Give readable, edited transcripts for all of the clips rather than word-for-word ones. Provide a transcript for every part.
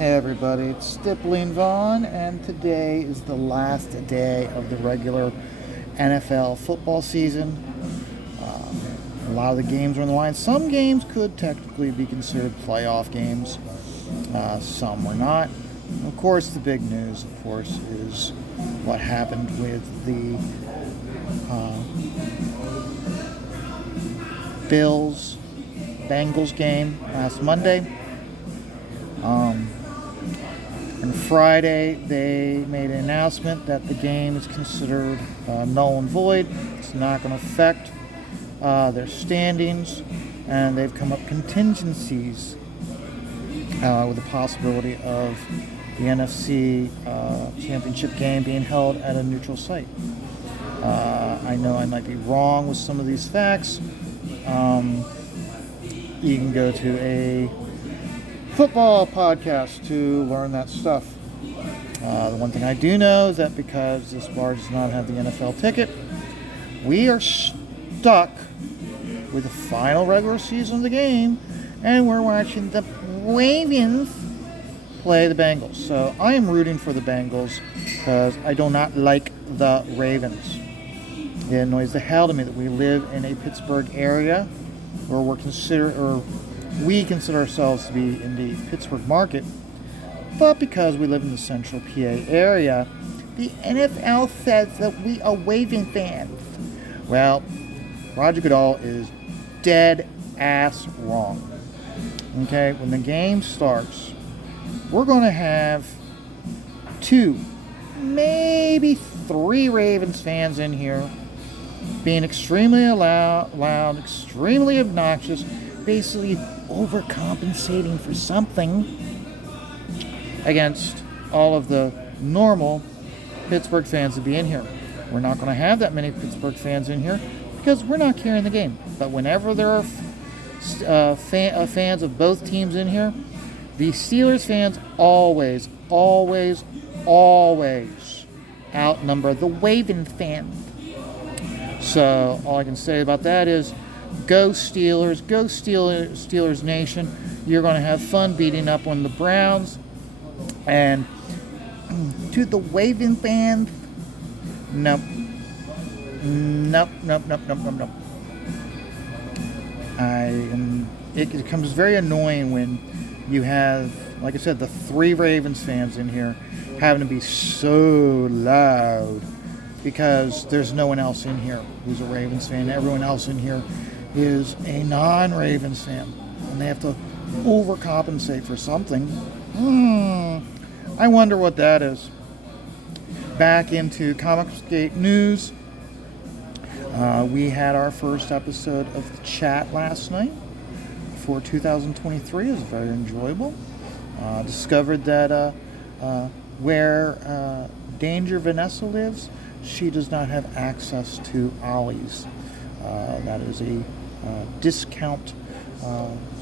Hey everybody, it's Stippling Vaughn, and today is the last day of the regular NFL football season. A lot of the games are on the line. Some games could technically be considered playoff games. Some were not. Of course, the big news, is what happened with the Bills-Bengals game last Monday. On Friday, they made an announcement that the game is considered null and void. It's not going to affect their standings, and they've come up contingencies with the possibility of the NFC Championship game being held at a neutral site. I know I might be wrong with some of these facts. You can go to a football podcast to learn that stuff. The one thing I do know is that because this bar does not have the NFL ticket, we are stuck with the final regular season of the game, and we're watching the Ravens play the Bengals. So I am rooting for the Bengals because I do not like the Ravens. It annoys the hell to me that we live in a Pittsburgh area where we consider ourselves to be in the Pittsburgh market, but because we live in the central PA area, the NFL says that we are Raven fans. Well, Roger Goodall is dead ass wrong. Okay, when the game starts, we're going to have 2, maybe 3 Ravens fans in here being extremely loud, extremely obnoxious, basically overcompensating for something against all of the normal Pittsburgh fans to be in here. We're not going to have that many Pittsburgh fans in here because we're not carrying the game. But whenever there are fans of both teams in here, the Steelers fans always outnumber the Ravens fans. So all I can say about that is go Steelers, go Steelers Nation. You're going to have fun beating up on the Browns. And to the Ravens fans, nope. It becomes very annoying when you have, like I said, the 3 Ravens fans in here having to be so loud because there's no one else in here who's a Ravens fan. Everyone else in here is a non-Ravens fan, and they have to overcompensate for something. I wonder what that is. Back into comicsgate news. We had our first episode of the chat last night for 2023. It was very enjoyable. Discovered that where Danger Vanessa lives, she does not have access to Ollie's. That is a discount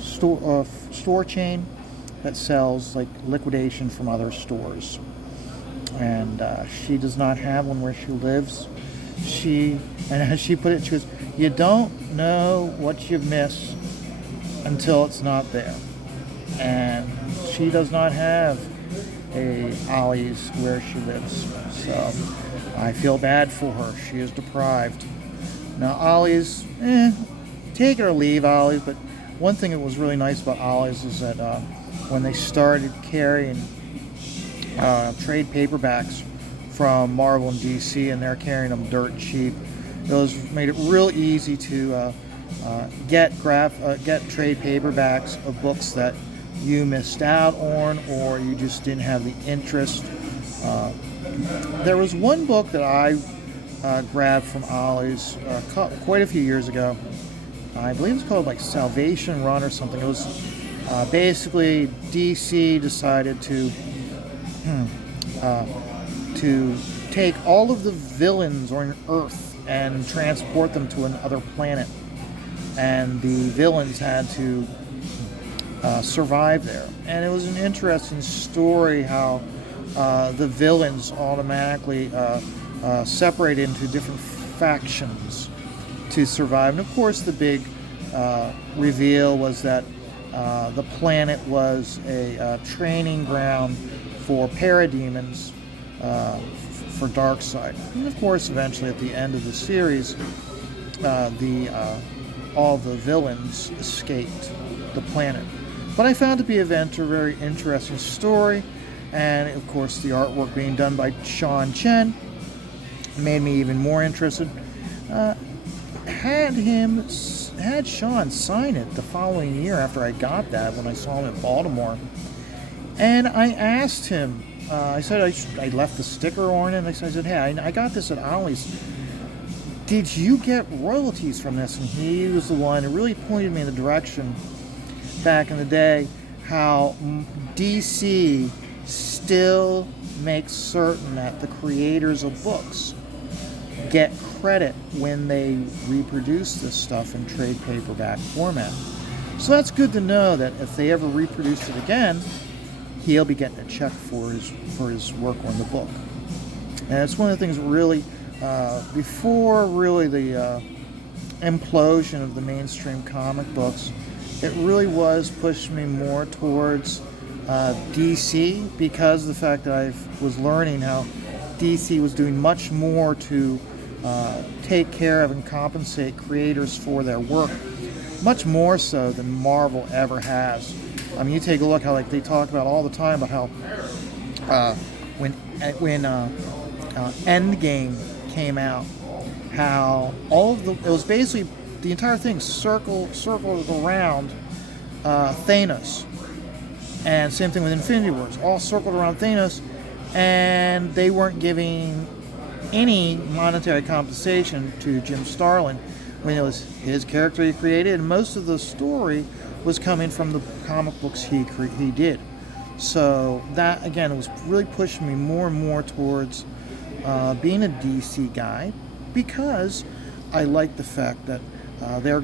store chain that sells like liquidation from other stores, and she does not have one where she lives. And as she put it, she goes, "You don't know what you miss until it's not there," and she does not have a Ollie's where she lives. So I feel bad for her. She is deprived. Now Ollie's, take it or leave Ollie's, but one thing that was really nice about Ollie's is that when they started carrying trade paperbacks from Marvel and DC, and they're carrying them dirt cheap, made it real easy to get trade paperbacks of books that you missed out on or you just didn't have the interest. There was one book that I grabbed from Ollie's quite a few years ago. I believe it's called like Salvation Run or something. It was basically DC decided to take all of the villains on Earth and transport them to another planet, and the villains had to survive there. And it was an interesting story how the villains automatically separate into different factions to survive. And of course the big reveal was that the planet was a training ground for parademons for Darkseid. And of course, eventually at the end of the series, all the villains escaped the planet. But I found to be a very interesting story, and of course the artwork being done by Sean Chen made me even more interested. Had Sean sign it the following year after I got that, when I saw him in Baltimore, and I asked him, I said I left the sticker on it, and I said, hey, I got this at Ollie's. Did you get royalties from this? And he was the one who really pointed me in the direction back in the day how DC still makes certain that the creators of books get credit when they reproduce this stuff in trade paperback format. So that's good to know that if they ever reproduce it again, he'll be getting a check for his work on the book. And it's one of the things really, before really the implosion of the mainstream comic books, it really was pushing me more towards DC, because of the fact that I was learning how DC was doing much more to take care of and compensate creators for their work, much more so than Marvel ever has. I mean, you take a look how they talk about all the time about how when Endgame came out, how it was basically the entire thing circled around Thanos, and same thing with Infinity Wars, all circled around Thanos, and they weren't giving any monetary compensation to Jim Starlin when it was his character he created, and most of the story was coming from the comic books he did. So that, again, was really pushing me more and more towards being a DC guy, because I like the fact that they're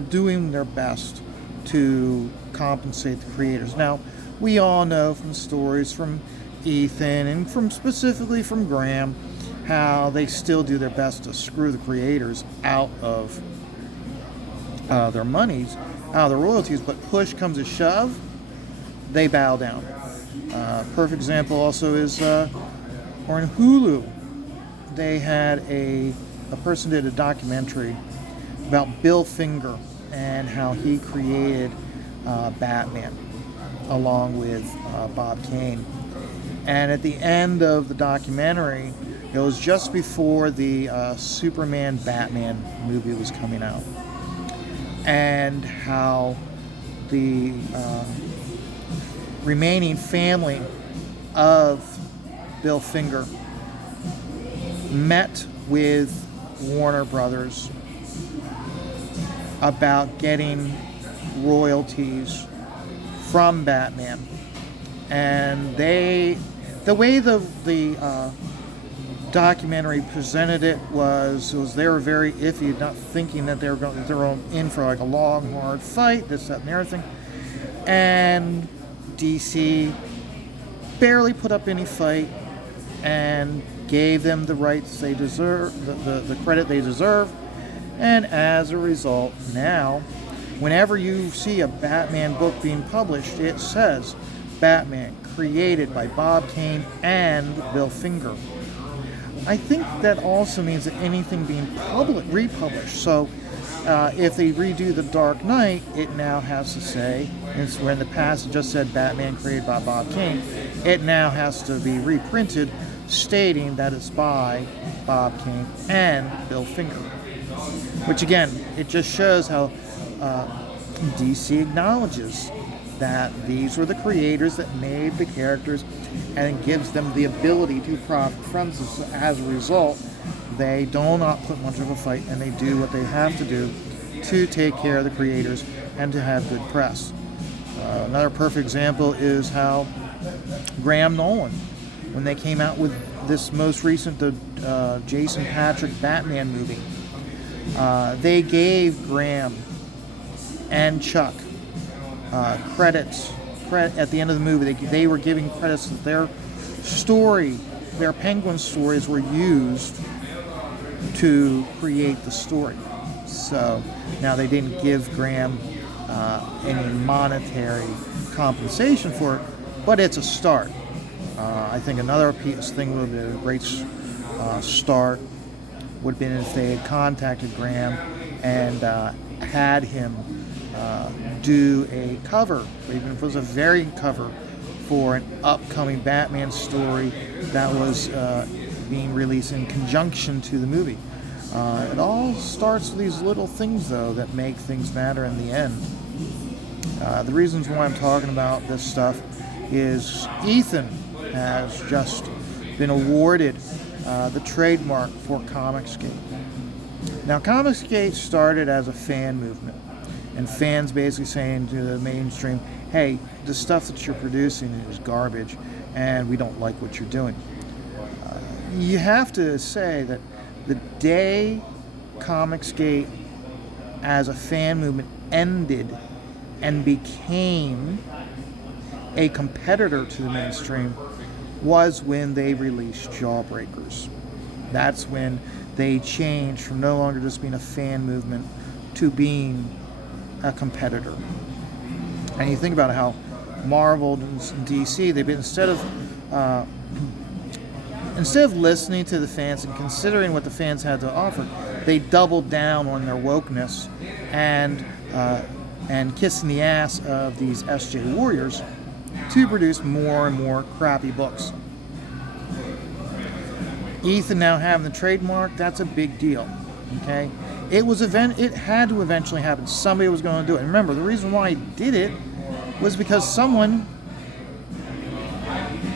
doing their best to compensate the creators. Now, we all know from stories from Ethan and specifically from Graham how they still do their best to screw the creators out of their monies, out of their royalties, but push comes to shove, they bow down. Perfect example also is on Hulu. They had a person did a documentary about Bill Finger and how he created Batman along with Bob Kane. And at the end of the documentary, it was just before the Superman Batman movie was coming out, and how the remaining family of Bill Finger met with Warner Brothers about getting royalties from Batman. And the way the documentary presented it was they were very iffy, not thinking that they were in for like a long, hard fight, this, that, and the other thing. And DC barely put up any fight and gave them the rights they deserve, the credit they deserve. And as a result, now, whenever you see a Batman book being published, it says Batman, created by Bob Kane and Bill Finger. I think that also means that anything being republished. So if they redo The Dark Knight, it now has to say, where in the past it just said Batman created by Bob Kane, it now has to be reprinted stating that it's by Bob Kane and Bill Finger. Which again, it just shows how DC acknowledges that these were the creators that made the characters, and it gives them the ability to profit from this. As a result, they do not put much of a fight, and they do what they have to do to take care of the creators and to have good press. Another perfect example is how Graham Nolan, when they came out with this most recent Jason Patrick Batman movie, they gave Graham and Chuck credits at the end of the movie. They were giving credits that their Penguin stories were used to create the story. So now they didn't give Graham any monetary compensation for it, but it's a start. I think another thing would have been a great start would have been if they had contacted Graham and had him do a cover, even if it was a variant cover for an upcoming Batman story that was being released in conjunction to the movie. It all starts with these little things, though, that make things matter in the end. The reasons why I'm talking about this stuff is Ethan has just been awarded the trademark for comicsgate. Now, comicsgate started as a fan movement, and fans basically saying to the mainstream, hey, the stuff that you're producing is garbage, and we don't like what you're doing. You have to say that the day comicsgate as a fan movement ended and became a competitor to the mainstream was when they released Jawbreakers. That's when they changed from no longer just being a fan movement to being a competitor. And you think about how Marvel and DC, they've been instead of listening to the fans and considering what the fans had to offer, they doubled down on their wokeness and kissing the ass of these SJ Warriors to produce more and more crappy books. Ethan now having the trademark, that's a big deal. Okay, it had to eventually happen. Somebody was going to do it. And remember, the reason why he did it was because someone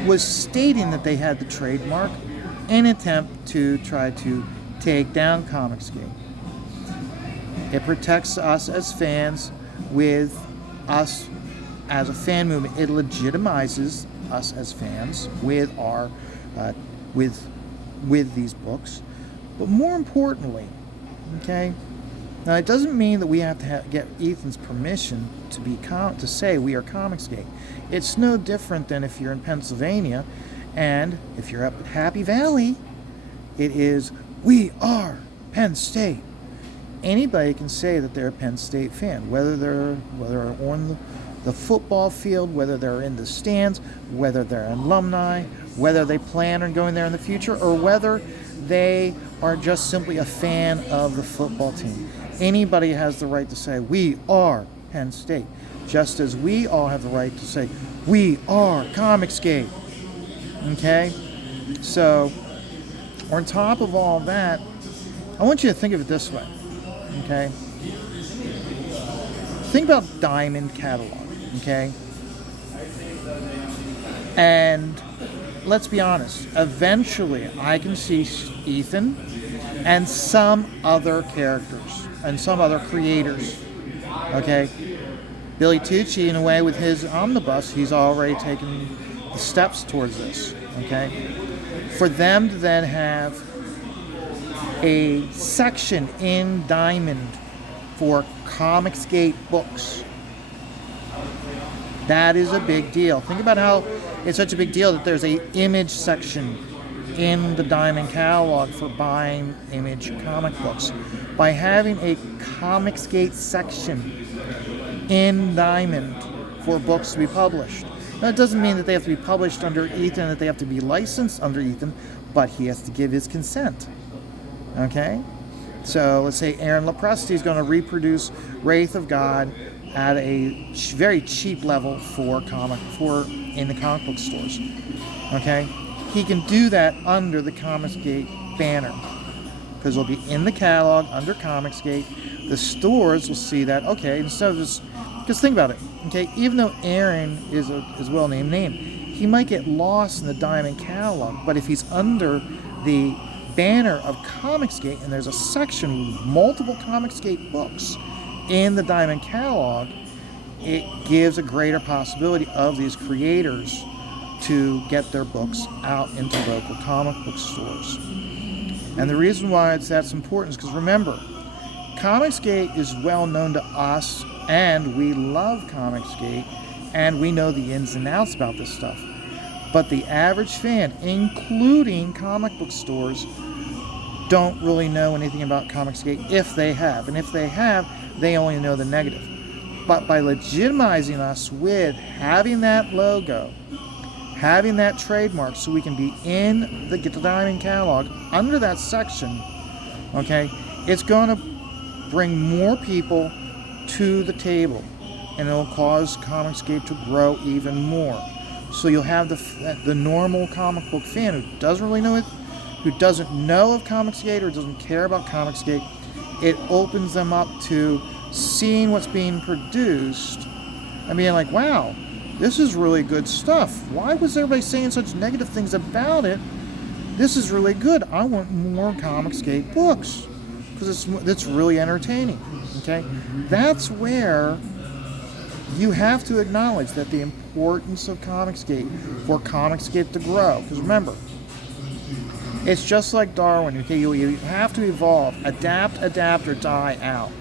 was stating that they had the trademark in an attempt to try to take down comicsgate. It protects us as fans with us as a fan movement. It legitimizes us as fans with our with these books. But more importantly, okay, now it doesn't mean that we have to get Ethan's permission to say we are comicsgate. It's no different than if you're in Pennsylvania, and if you're up at Happy Valley, it is we are Penn State. Anybody can say that they're a Penn State fan, whether they're on the football field, whether they're in the stands, whether they're an alumni, whether they plan on going there in the future, or whether they are just simply a fan of the football team. Anybody has the right to say, we are Penn State, just as we all have the right to say, we are comicsgate. Okay? So, on top of all that, I want you to think of it this way. Okay? Think about Diamond Catalog. Okay? And let's be honest, eventually I can see Ethan and some other characters and some other creators. Okay? Billy Tucci, in a way, with his omnibus, he's already taken the steps towards this. Okay? For them to then have a section in Diamond for comicsgate books, that is a big deal. Think about how it's such a big deal that there's a image section in the Diamond catalog for buying Image comic books. By having a comicsgate section in Diamond for books to be published. Now, it doesn't mean that they have to be published under Ethan, that they have to be licensed under Ethan, but he has to give his consent. Okay? So let's say Aaron Lopresti is going to reproduce Wraith of God at a very cheap level for in the comic book stores. Okay? He can do that under the Comicsgate banner because it'll be in the catalog under Comicsgate. The stores will see that, okay, instead of just, because think about it, okay, even though Aaron is a well-named name, he might get lost in the Diamond catalog, but if he's under the banner of Comicsgate and there's a section with multiple Comicsgate books in the Diamond catalog, it gives a greater possibility of these creators to get their books out into local comic book stores. And the reason why that's important is because remember, Comicsgate is well known to us, and we love Comicsgate, and we know the ins and outs about this stuff. But the average fan, including comic book stores, don't really know anything about Comicsgate if they have. And if they have, they only know the negative. But by legitimizing us with having that logo, having that trademark, so we can be in the Get the Diamond catalog under that section, okay, it's going to bring more people to the table, and it'll cause Comicsgate to grow even more. So you'll have the normal comic book fan who doesn't really know it, who doesn't know of Comicsgate or doesn't care about Comicsgate. It opens them up to seeing what's being produced and being like, wow, this is really good stuff. Why was everybody saying such negative things about it? This is really good. I want more Comicsgate books because it's really entertaining. Okay, that's where you have to acknowledge that the importance of Comicsgate for Comicsgate to grow. Because remember, it's just like Darwin. Okay, you have to evolve, adapt, or die out.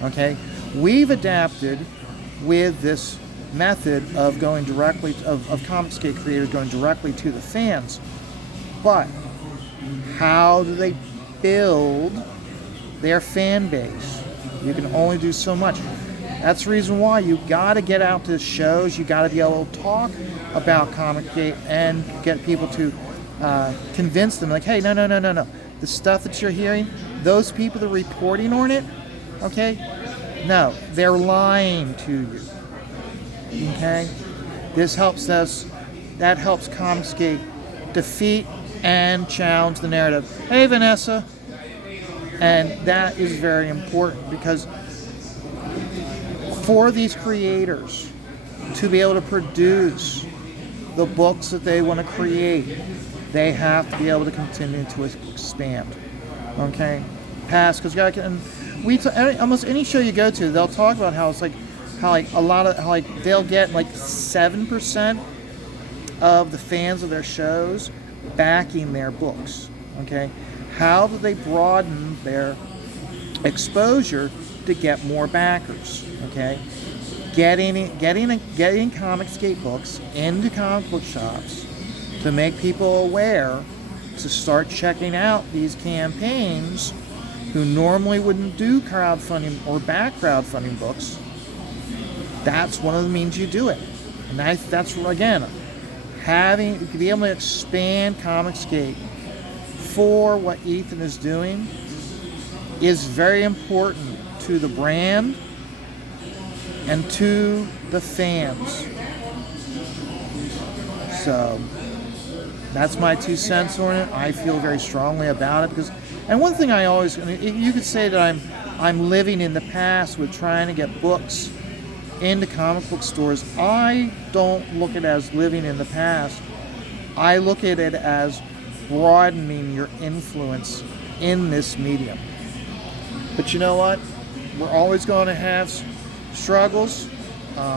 Okay, we've adapted with this method of going directly of Comicsgate creators going directly to the fans. But how do they build their fan base? You can only do so much. That's the reason why you got to get out to shows. You got to be able to talk about Comicsgate and get people to convince them, like, hey, no. The stuff that you're hearing, those people that are reporting on it, okay, no, they're lying to you. Okay, this helps us. That helps Comicsgate defeat and challenge the narrative. Hey, Vanessa. And that is very important, because for these creators to be able to produce the books that they want to create, they have to be able to continue to expand. Okay, because almost any show you go to, they'll talk about how it's like they'll get like 7% of the fans of their shows backing their books. Okay. How do they broaden their exposure to get more backers? Okay, getting Comicsgate books into comic book shops to make people aware to start checking out these campaigns who normally wouldn't do crowdfunding or back crowdfunding books. That's one of the means you do it, and that's again having to be able to expand Comicsgate for what Ethan is doing is very important to the brand and to the fans. So that's my 2 cents on it. I feel very strongly about it and one thing you could say that I'm living in the past with trying to get books into comic book stores. I don't look at it as living in the past. I look at it as broadening your influence in this medium. But you know what? We're always going to have struggles.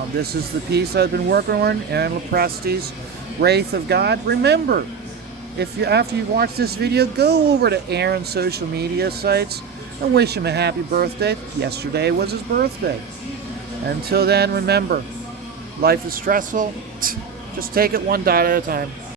This is the piece I've been working on, Aaron Lopresti's Wraith of God. Remember, after you watch this video, go over to Aaron's social media sites and wish him a happy birthday. Yesterday was his birthday. Until then, remember, life is stressful. Just take it one dot at a time.